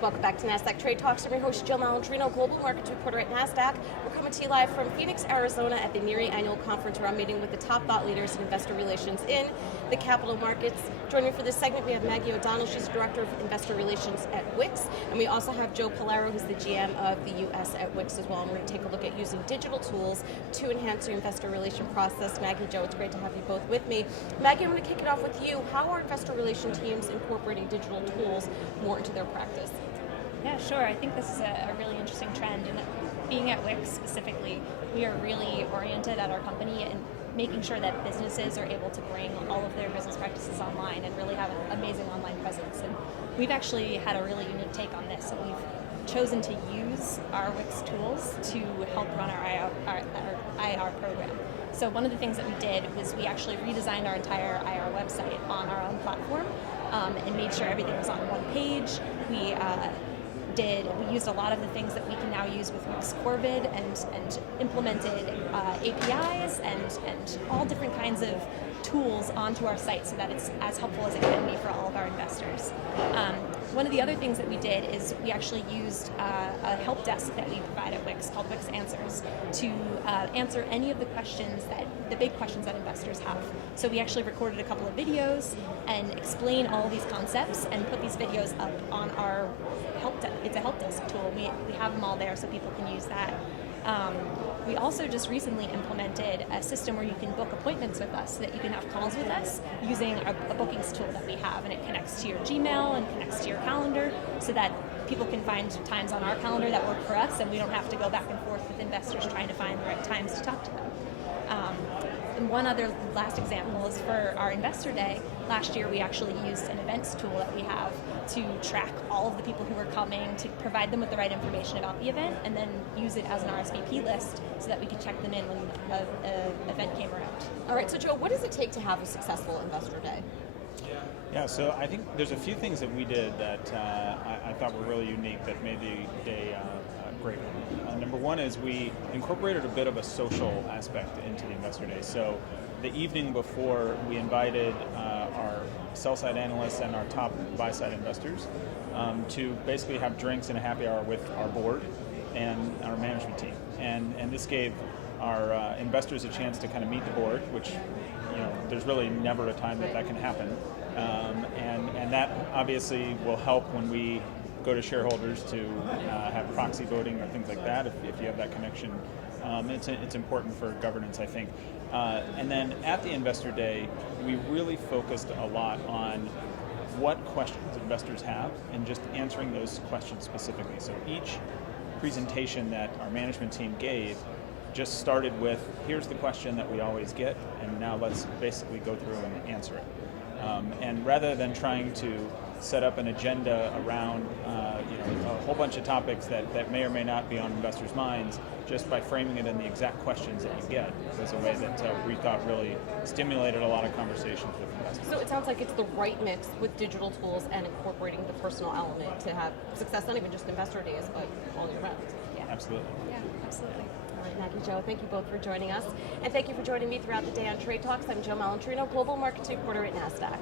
Welcome back to Nasdaq Trade Talks. I'm your host, Jill Malandrino, Global Markets Reporter at Nasdaq. We're coming to you live from Phoenix, Arizona at the NERI Annual Conference, where I'm meeting with the top thought leaders in investor relations in the capital markets. Joining me for this segment, we have Maggie O'Donnell. She's Director of Investor Relations at Wix. And we also have Joe Polaro, who's the GM of the US at Wix as well. And we're going to take a look at using digital tools to enhance your investor relation process. Maggie, Joe, it's great to have you both with me. Maggie, I'm going to kick it off with you. How are investor relation teams incorporating digital tools more into their practice? Yeah, sure. I think this is a really interesting trend, and being at Wix specifically, we are really oriented at our company in making sure that businesses are able to bring all of their business practices online and really have an amazing online presence. And we've actually had a really unique take on this, and we've chosen to use our Wix tools to help run our IR program. So one of the things that we did was we actually redesigned our entire IR website on our own platform and made sure everything was on one page. We used a lot of the things that we can now use with Wix Corvid and implemented APIs and all different kinds of tools onto our site so that it's as helpful as it can be for all of our investors. One of the other things that we did is we actually used a help desk that we provide at Wix called Wix Answers to answer any of the big questions that investors have. So we actually recorded a couple of videos and explain all of these concepts and put these videos up on our help desk. It's a help desk tool. We have them all there so people can use that. We also just recently implemented a system where you can book appointments with us so that you can have calls with us using a bookings tool that we have, and it connects to your Gmail and connects to your calendar so that people can find times on our calendar that work for us, and we don't have to go back and forth with investors trying to find the right times to talk to them. And one other last example is for our Investor Day. Last year we actually used an events tool that we have to track all of the people who were coming, to provide them with the right information about the event, and then use it as an RSVP list so that we could check them in when an event came around. All right, so Joe, what does it take to have a successful Investor Day? Yeah, so I think there's a few things that we did that I thought were really unique that made the day great one. Number one is we incorporated a bit of a social aspect into the Investor Day. So the evening before, we invited our sell-side analysts and our top buy-side investors to basically have drinks and a happy hour with our board and our management team. And this gave our investors a chance to kind of meet the board, which there's really never a time that can happen. And that obviously will help when we go to shareholders to have proxy voting or things like that, if you have that connection. It's important for governance, I think. And then at the Investor Day, we really focused a lot on what questions investors have and just answering those questions specifically. So each presentation that our management team gave just started with, here's the question that we always get, and now let's basically go through and answer it. And rather than trying to set up an agenda around a whole bunch of topics that may or may not be on investors' minds, just by framing it in the exact questions that you get was a way that we thought really stimulated a lot of conversations with investors. So it sounds like it's the right mix with digital tools and incorporating the personal element to have success, not even just Investor Days, but all year round. Yeah. Absolutely. Yeah, absolutely. All right, Maggie, Joe, thank you both for joining us. And thank you for joining me throughout the day on Trade Talks. I'm Jill Malandrino, Global Markets Reporter at Nasdaq.